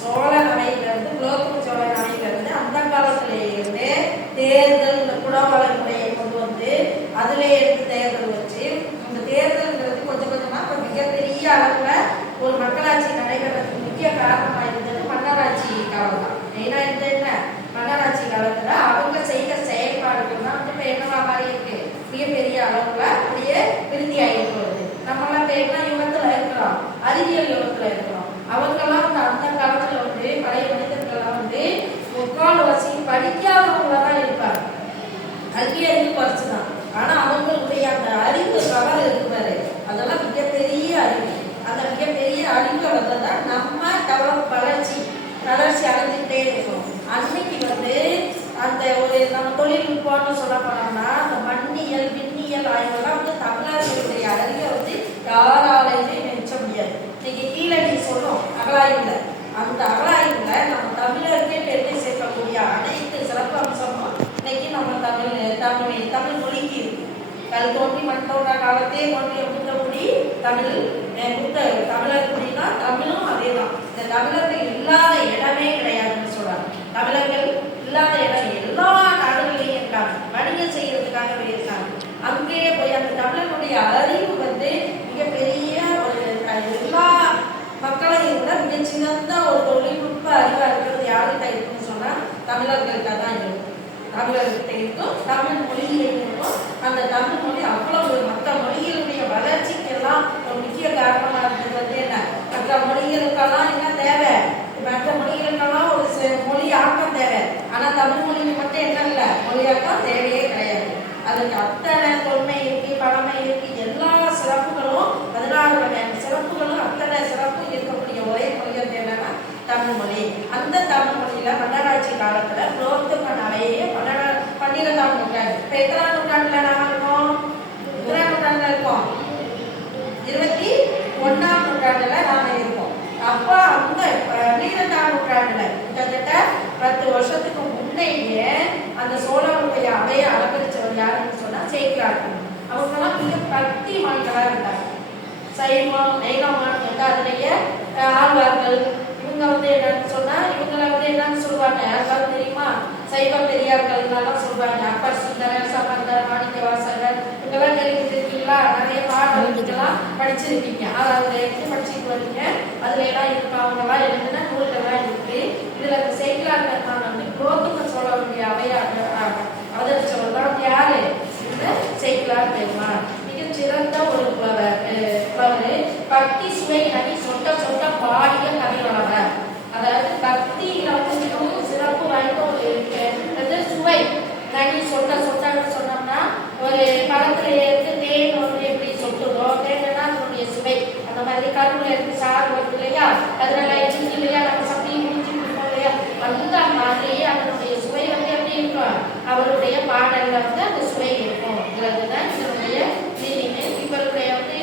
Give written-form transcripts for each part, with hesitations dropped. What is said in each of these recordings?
சோழ நகையிலிருந்து குலோத்துங்க சோழ நகையிலிருந்து அந்த காலத்திலேயே தேர்தல் இந்த குடவளர் முறையை கொண்டு வந்து அதிலே எடுத்து தேர்தல் வச்சு இந்த தேர்தல்ங்கிறது கொஞ்சம் கொஞ்சமா இப்போ மிகப்பெரிய அளவுல ஒரு மக்களாட்சி நடைபெறதுக்கு முக்கிய காரணமாக இருந்தது மன்னராட்சி காலம் தான். மெயினா இருந்தது என்ன, மன்னராட்சி காலத்துல அவங்க செய்த செயல்பாடுகள் தான் வந்து இப்போ என்னவா மாதிரி இருக்கு, மிகப்பெரிய அளவுல அப்படியே விருத்தி ஆகிட்டு வருது. நம்மளாம் பேர்னா யுகத்துல இருக்கிறோம், அறிவியல் யுகத்துல இருக்கிறோம். அவங்கெல்லாம் வந்து அந்த காலத்துல வந்து பழைய மனிதர்கள்லாம் வந்து முக்கால்வாசி படிக்காதவங்கள தான் இருப்பாங்க, கல்வி அறிவு குறைச்சுதான். ஆனா அவங்களுடைய அந்த அறிவு கவர் இருக்கிறாரு, அதெல்லாம் மிகப்பெரிய அறிவு. அந்த மிகப்பெரிய அறிவை வந்ததான் நம்ம வளர்ச்சி அடைஞ்சிட்டே இருக்கும். அன்னைக்கு வந்து அந்த ஒரு நம்ம தொழில்நுட்பம்னு சொல்ல போனோம்னா அந்த மண்ணியல் விண்ணியல் ஆய்வுலாம் வந்து தமிழர்களுடைய அறிவை வந்து யாராலையுமே நினைச்ச முடியாது. இன்னைக்கு கீழே நீ சொல்லும் அகலாய்வுல, அந்த அகலாய்வுல நம்ம தமிழருக்கே பெருமை சேர்க்கக்கூடிய அனைத்து சிறப்பு அம்சமும் இன்னைக்கு நம்ம தமிழ் மொழிக்கு இருக்கு. கல் தோன்றி மண் தோன்றா காலத்தே தோன்றிய புத்தகுடி தமிழ் தமிழர் குடினா தமிழும் அதேதான். இந்த தமிழர்கள் இல்லாத இடமே கிடையாதுன்னு சொல்றாங்க. தமிழர்கள் இல்லாத இடம் எல்லா நாடுகளையும் இருக்காங்க, வணிகம் செய்யறதுக்காகவே இருக்காங்க. அங்கேயே போய் அந்த தமிழர்களுடைய அறிவு வந்து மிகப்பெரிய ஒரு எல்லா மக்களையும் விட மிக சிறந்த ஒரு தொழில்நுட்ப அறிவா இருக்கிறது யாருக்கிட்ட இருக்குன்னு சொன்னா தமிழர்கள்கிட்ட தான் இருக்கும். தமிழர்கிட்ட இருக்கும், தமிழ் மொழியில இருக்கும். அந்த தமிழ் மொழி அவ்வளவு மற்ற மொழிகளுடைய வளர்ச்சிக்கெல்லாம் ஒரு முக்கிய காரணமா இருந்தது வந்து என்ன, மற்ற மொழிகளுக்கெல்லாம் என்ன தேவை, மற்ற மொழிகளுக்கெல்லாம் ஒரு மொழி ஆக்கம் தேவை. ஆனா தமிழ் மொழிக்கு மட்டும் என்ன இல்லை, மொழியாக்கம் தேவையே கிடையாது. அதுக்கு அத்தனை தொன்மை இருக்கு, பழமை இருக்கு, எல்லா சிறப்புகளும் 16 வகையான சிறப்புகளும் அத்தனை சிறப்பு இருக்கக்கூடிய ஒரே மொழி என்னன்னா தமிழ் மொழி. அந்த தமிழ் மொழியில மன்னராட்சி காலத்துல குலோத்துங்க நகையே 12ஆம் நூற்றாண்டு. இப்ப எத்தனாம் நூற்றாண்டுல நாம இருக்கோம், எத்தனாம் நூற்றாண்டுல இருக்கோம், 21ஆம் நூற்றாண்டுல நாம இருக்கோம். அப்ப அந்த 12ஆம் நூற்றாண்டுல கிட்டத்தட்ட 10 வருஷத்துக்கு முன்னையே அந்த சோழனுடைய அவையை அலங்கரிச்சவர் யாருன்னு சொன்னா சேக்கிழார். அவங்கெல்லாம் மிக பக்திமான்களா இருந்தாங்க. சைவம் வைணவம் அதுலயே ஆழ்வார்கள் இவங்க வந்து என்னன்னு சொன்னா இவங்களை வந்து என்னன்னு சொல்லுவாங்க யாருக்காவது தெரியுமா, சைவ பெரியார்கள் எல்லாம் சொல்றாங்க. அப்பர் சுந்தரர், சம்பந்தர், மாணிக்க வாசகர் இவங்கெல்லாம் தெரிஞ்சிருக்கீங்களா, நிறைய பாடல்கள்லாம் படிச்சிருக்கீங்க. அதாவது எப்படி படிச்சுட்டு வரீங்க, அதுல எல்லாம் இருக்கு, அவங்க எல்லாம் எழுதுன நூல்கள்லாம் இருக்கு. இதுல இந்த சேக்கிழார் பெருமான் வந்து குலோத்துங்க சோழனுடைய அவையா அவதரிச்சவர் தான் யாரு, இந்த சேக்கிழார் பெருமான். சிறந்த ஒரு புலவர், பக்தி சுவை நடி சொட்ட சொட்ட பாடிய கவிவளவர். அதாவது பக்தியில வந்து சிறப்பு வாய்ந்த ஒரு சுவை நடி சொட்ட சொட்டன்னு சொன்னோம்னா ஒரு பழத்துல இருந்து தேன் வந்து எப்படி சொட்டுதோ, தேன்னா அதனுடைய சுவை அந்த மாதிரி கருவுல இருந்து சாறு வருது இல்லையா, அதனால இருந்து இல்லையா நம்ம சப்பி முடிஞ்சு கொடுப்போம் இல்லையா, அந்த மாதிரி அதனுடைய சுவை வந்து எப்படி இருக்கும், அவருடைய பாடல்ல வந்து அந்த சுவை இருக்கும். இதுதான் இதனுடைய இவருடைய வந்து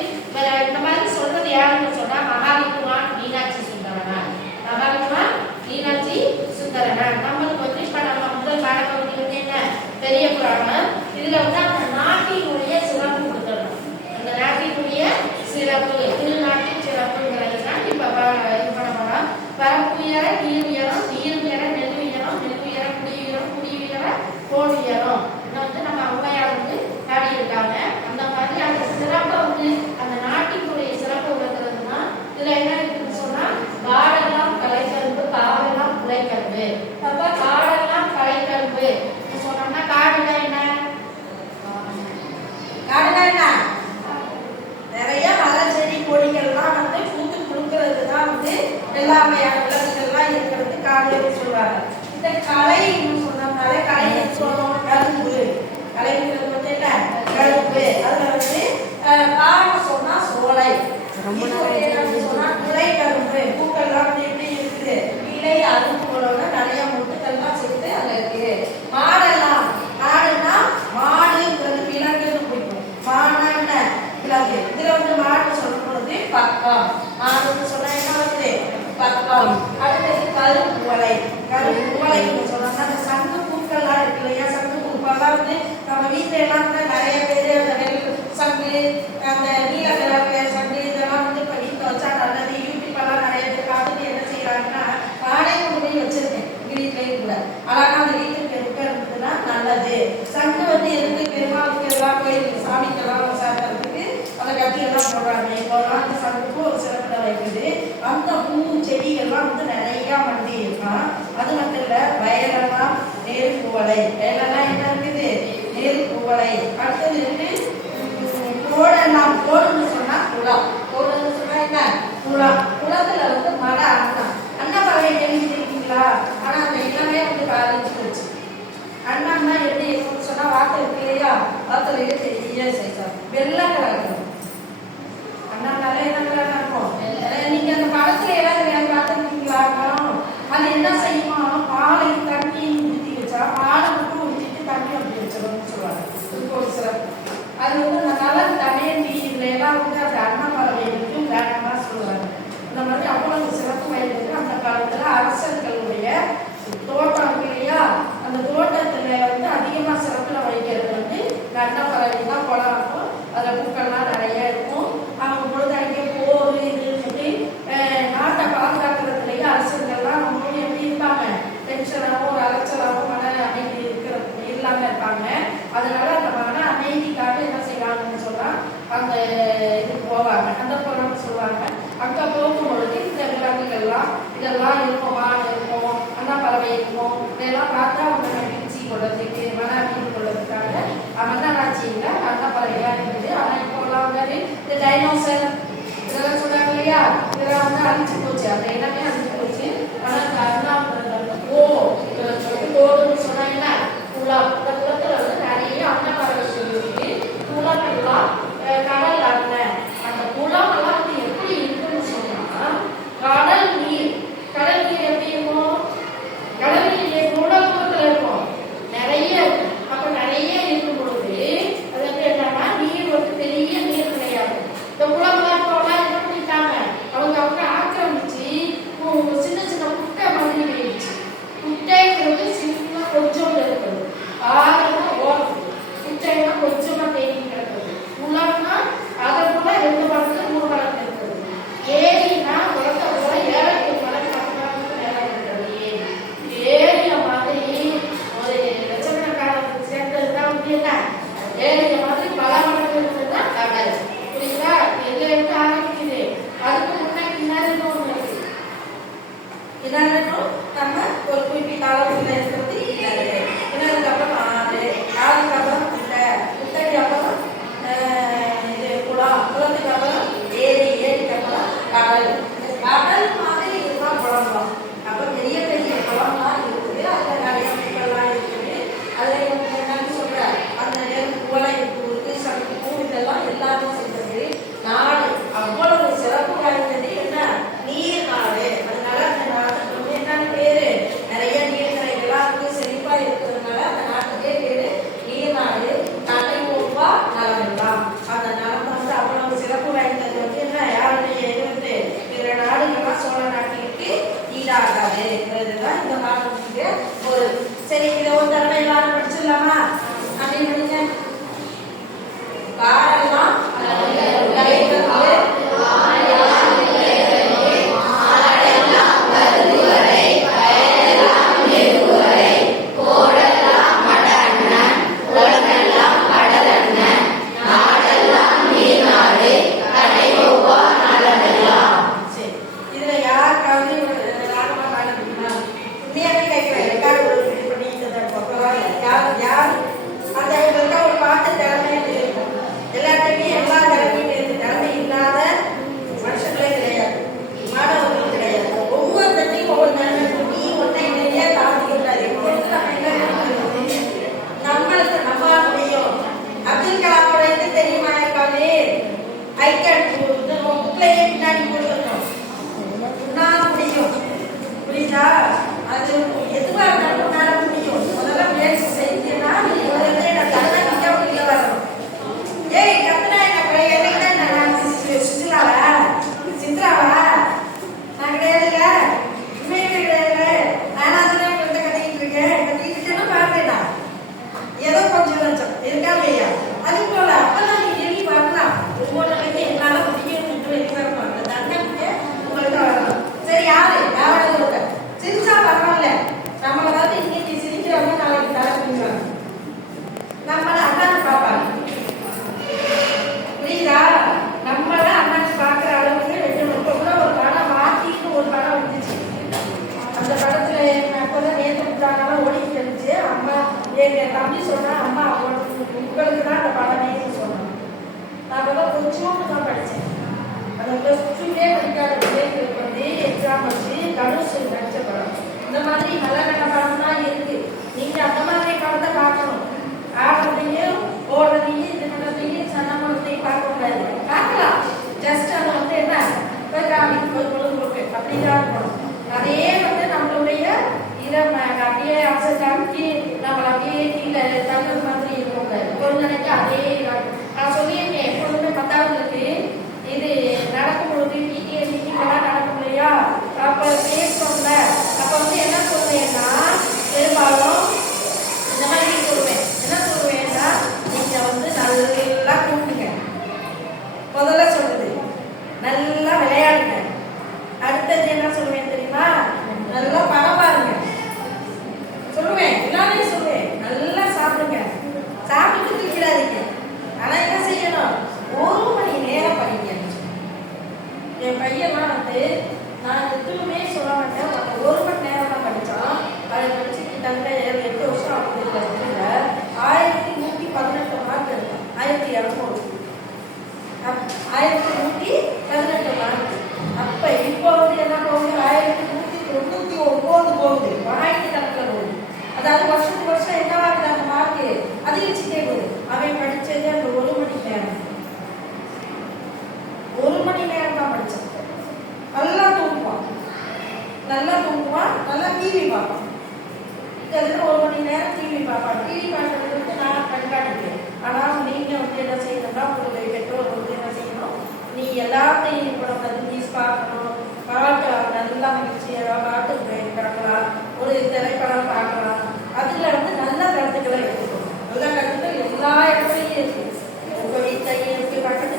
இந்த மாதிரி சொல்றது யாருன்னு சொன்னா மகாவித்வான் மீனாட்சி சுந்தரனார். மகாவித்வான் மீனாட்சி சுந்தரனார் நம்மளுக்கு வந்து இப்ப நம்ம முதல் பாடப்பகுதி வந்து என்ன, பெரிய புராணம். இதுல வந்து அந்த நாட்டினுடைய சிறப்பு கொடுத்துடணும். அந்த நாட்டினுடைய சிறப்பு, திருநாட்டின் சிறப்புங்கிறது தான் இப்ப நம்ம பரப்புயர நீர் உயரம், நீர் உயர நெல் உயரம், நெல் உயர குடியுயரம், குடியுயர கோடி உயரம் வந்து நம்ம ஔவையார் வந்து பாடியிருக்காங்க. அந்த மாதிரி அந்த சிறப்பை வந்து அந்த நாட்டினுடைய சிறப்பு உணர்ந்ததுன்னா இதுல என்ன இருக்குன்னு சொன்னா காடெல்லாம் கலைக்கரும்பு, காவெல்லாம் குலைக்கரும்பு. அப்ப காடெல்லாம் கலைக்கரும்பு சொன்னோம்னா காடுனா என்ன, காடுனா என்ன, நிறைய மலர் செடி கொடிகள்லாம் வந்து பூத்து குடுக்கிறது தான் வந்து எல்லா வகையான விலங்குகள்லாம் இருக்கிறது காடுன்னு சொல்றாங்க. இந்த கலைன்னு சொன்னோம்னாலே கலை சொல்லணும், கரும்பு கலைங்கிறது வந்து என்ன, கரும்பு. அதுல வந்து காடு சொன்னா சோலை, சொன்னா துளை கரும்பு. பூக்கள்லாம் வந்து எப்படி இருக்குது, இலை அரும்புகளோட நிறைய முட்டுக்கள்லாம் சேர்த்து அதுல இருக்கு. மாடெல்லாம், மாடுன்னா மாடுங்கிறது விலங்குன்னு பிடிக்கும், மாடுன்னா விலங்கு. இதுல வந்து மாடு சொல்லும் பொழுது பக்கம், மாடுன்னு சொன்னா என்ன வருது, பக்கம். அடுத்தது கரும்புவலை, கரும்புவலைன்னு சொன்னோம்னா அந்த சங்கு பூக்கள்லாம் இருக்கு இல்லையா, சங்கு பூக்கள்லாம் வந்து நம்ம வீட்டுல எல்லாம் நிறைய பேர் அந்த நெல் சங்கு, அந்த நீல கலர் சங்கு இதெல்லாம் வந்து இப்ப வீட்டுல வச்சா நல்லது. யூடியூப் எல்லாம் நிறைய பேர் பார்த்துட்டு என்ன செய்யறாங்கன்னா அந்த பூ செடிகள்லாம் வந்து நிறைய மண்டி இருக்கான். அது மட்டும் இல்ல வயலெல்லாம் நேரு பூவலை, வயலெல்லாம் என்ன இருக்குது நேரு பூவலை. அடுத்தது இருக்கு கோடெல்லாம், கோடுன்னு சொன்னா குளம், கோடுன்னு சொன்னா என்ன குளம். குளத்துல வந்து மழை அண்ணா பறவை கேள்விப்பட்டிருக்கீங்களா? ஆனா அந்த இளமே வந்து காலேஜ் போச்சு. அண்ணான்னா எப்படி இருக்கும்னு சொன்னா வார்த்தை இருக்கு இல்லையா, வார்த்தையிலேயே பெரிய சைஸா வெள்ளை கலர் இருக்கும். அண்ணானாலே என்ன கலரா இருக்கும்? நீங்க அந்த படத்துல ஏதாவது பார்த்துருக்கீங்களா? அது என்ன செய்யுமா, பாலை தண்ணி ஊற்றி வச்சா பாலை மட்டும் ஊற்றிட்டு தண்ணி அப்படி வச்சிரும்னு சொல்லுவாங்க. இதுக்கு ஒரு சிறப்பு. அது வந்து அந்த கலர் தமையந்தி இதுல எல்லாம் வந்து அந்த அண்ணா பறவைகளுக்கு வேணாமா சொல்லுவாங்க. இந்த மாதிரி அவ்வளவு சிறப்பு வாய்ந்தது. அந்த காலத்துல அரசர்களுடைய தோட்டம் இருக்கு இல்லையா, அந்த தோட்டத்துல வந்து அதிகமா சிறப்புல வைக்கிறது வந்து அண்ணா பறவை தான். குளம் இருக்கும், அதுல பூக்கள்லாம் நிறைய இருக்கும். அவங்க பொழுதாங்கே போர் இதுன்னு சொல்லி நாட்டை பாதுகாக்கிறதுலயே அரசர்கள்லாம் ரொம்ப எப்படி இருப்பாங்க, டென்ஷனாகவும் ஒரு அலைச்சலாகவும் மன அமைதி இல்லாம இருப்பாங்க. அதனால அந்த மன அமைதிக்காக என்ன செய்வாங்கன்னு சொன்னா அந்த இது போவாங்க, அந்த புறம்னு சொல்லுவாங்க. அங்க போகும்பொழுது இந்த விலங்குகள்லாம் இதெல்லாம் இருக்கும், மான் இருக்கும், அண்ணா பறவை இருக்கும். இதெல்லாம் பார்த்தா அவங்க மகிழ்ச்சி கொள்றதுக்கு மன அமைதி கொள்றதுக்காக மன்னராட்சியில அண்ணா பறவையா இருக்குது. ஆனா இப்போ எல்லாம் வந்து இந்த டைனோசர் இதெல்லாம் சொல்றாங்க இல்லையா, இதெல்லாம் வந்து அழிஞ்சு போச்சு. அந்த எல்லாமே அழிஞ்சு போச்சு. ஆனா இந்த அண்ணா கோடுன்னு சொன்னா என்ன குளம். இந்த குளத்துல வந்து நிறைய அண்ணா பறவை சொல்லி இருக்கு. குளம் எல்லாம் கடல் அண்ணன். அந்த குளம் எல்லாம் வந்து எப்படி இருக்குன்னு சொன்னா கடல் நீர். கடல் நீர் எப்படி இருக்கும்? கடல் நீர் கூட தூரத்துல இருக்கும், நிறைய இருக்கும். அப்ப நிறைய இருக்கும் பொழுது அது வந்து என்னன்னா நீர் வந்து பெரிய நீர் கிடையாது. இந்த குளம்லாம் இப்போலாம் என்ன பண்ணிட்டாங்க, அவங்க ஆக்கிரமிச்சு சின்ன சின்ன குட்டை மாதிரி போயிடுச்சு. குட்டைங்கிறது சின்ன கொஞ்சம் இருக்குது, ஆறுனா ஓடுது, குட்டைனா கொஞ்சமா தேங்கி கிடக்குது. குளம்னா அதை கூட 2 மடங்கு 3 மடங்கு இருக்குது. ஏரினா குளத்தை கூட 7 மடங்கு 10 மடங்கு மேல இருக்கிறது ஏரி. ஏரிய மாதிரி ஒரு லட்சக்கணக்கான சேர்ந்ததுதான் வந்து என்ன ஏரிய மாதிரி பல மடங்கு இருக்குதுன்னா கடல். புரியுதா? எங்க இருந்து ஆரம்பிக்குது, அதுக்கு முன்னாடி கிணறு ஒண்ணு இருக்கு. கிணறும் நம்ம ஒரு குறிப்பிட்ட அளவுல இருக்கிறது கிணறு. கிணறுக்கு அப்புறம் ஆறு, ஆறுக்கு அப்புறம் குட்டை, குட்டைக்கு அப்புறம் இது குளம், குளத்துக்கு அப்புறம் ஏரி, ஏரிக்கு அப்புறம் கடல். கடல் மாதிரி இதுதான் குளம். அப்ப பெரிய பெரிய குளம்லாம் இருக்குது. அதுல நிறைய மீன்கள்லாம் இருக்குது. அதுல என்னன்னு சொல்ற அந்த குவளை இருக்கு, சங்கு பூ, இதெல்லாம் எல்லாமே செஞ்சது. நாடு அவ்வளவு சிறப்பு வாய்ந்தது. என்ன நீர் நாடு. அதனால அந்த நாட்டுக்கு வந்து என்னன்னு பேரு, நிறைய நீர்நிலைகள்லாம் இருக்கு, செழிப்பா இருக்கிறதுனால அந்த நாட்டுக்கே பேரு நீர் நாடு. தலை ஒவ்வா நலமெல்லாம். அந்த நலம் வந்து அவ்வளவு சிறப்பு வாய்ந்தது. வந்து என்ன யாருடைய இது வந்து பிற நாடுகள்லாம் சோழ நாட்டிற்கு ஈடாகாது. இதுதான் இந்த நாட்டுக்கு ஒரு சரி. இதை ஒரு தடவை எல்லாரும் படிச்சிடலாமா? அப்படின்னு படிங்க. பாடலாம் சிரிச்சா எங்க தம்பி சொன்னா, அம்மா உங்களுக்கு தான் அந்த படமேன்னு சொன்னான். நான் அப்பதான் கொஞ்சோண்டு தான் படித்தேன். அந்த ப்ளஸ் டூலே படிக்காத பிள்ளைங்களுக்கு வந்து எக்ஸாம் வச்சு தனுஷ் நடிச்ச படம். இந்த மாதிரி நல்ல நல்ல படம் தான் இருக்கு. நீங்க அந்த மாதிரி படத்தை பார்க்கணும். ஆடுறதையும் ஓடுறதையும் இது பண்ணுறதையும் சன்ன படத்தையும் பார்க்க கூடாது. பார்க்கலாம், ஜஸ்ட் அதை வந்து என்ன பொழுதுபோக்கு அப்படிதான் இருக்கணும். அதே வந்து நம்மளுடைய இதை அப்படியே அசைச்சாக்கி நம்மளை அப்படியே கீழே தள்ள மாதிரி இருக்கோங்க. ஒரு நாளைக்கு அதே நான் சொல்லியிருக்கேன், எப்பொழுதுமே 10ஆவதுக்கு இது நடக்கும்பொழுது மீட்டிங்கெல்லாம் நடக்கும் இல்லையா, அப்போ பேசணும்ல, அப்போ வந்து என்ன சொல்லுவேன்னா பெரும்பாலும் இந்த மாதிரி சொல்லுவேன். என்ன சொல்லுவேன்னா, நீங்க வந்து நல்லா கூப்பிடுங்க. முதல்ல சொல்றது நல்லா விளையாடுங்க. அடுத்தது என்ன சொல்லுவேன் தெரியுமா, நல்லா படம் பாருங்க சொல்லுவேன். எல்லாமே சொல்லுவேன். நல்லா சாப்பிடுங்க, சாப்பிட்டு தூக்கிடாதீங்க. ஆனா என்ன செய்யணும், 1 மணி நேரம் படிங்க. என் பையன்லாம் வந்து நான் எதுவுமே சொல்ல மாட்டேன், 1 மணி நேரம் தான் படித்தான். அதை படிச்சு கிட்டத்தட்ட 8 வருஷம் அப்படி 1118 மார்க் எடுத்தான். 1200 1118 மார்க். அப்ப இப்போ வந்து என்ன போகுது, 1199 போகுது, ஆயிரத்தி கணக்கில் போகுது. அதாவது வருஷத்துக்கு வருஷம் என்ன ஆகுது, அந்த மார்க்கு அதிகரிச்சுட்டே போகுது. அவன் படிச்சது அந்த 1 மணி நேரம், 1 மணி நேரம் தான் படிச்சான். நல்லா தூங்குவான், நல்லா டிவி பார்ப்பான். கிட்டத்தட்ட 1 மணி நேரம் டிவி பார்ப்பான். டிவி பார்க்கறதுக்கு நான் கண்காணிக்கிறேன். ஆனால் நீங்க வந்து என்ன செய்யணும்னா, உங்களுடைய பெற்றோர் வந்து என்ன செய்யணும், நீ எல்லாத்தையும் இப்போ வந்து நியூஸ் பார்க்கணும், பாட்டு நல்லா மகிழ்ச்சியாக பாட்டு கிடக்கலாம், ஒரு திரைப்படம் பார்க்கலாம். அதுல வந்து நல்ல கருத்துக்களை எடுத்துக்கணும். நல்ல கருத்துக்கள் எல்லா இடத்துலையும் இருக்கு. உங்க வீட்லையும் இருக்கு, பக்கத்து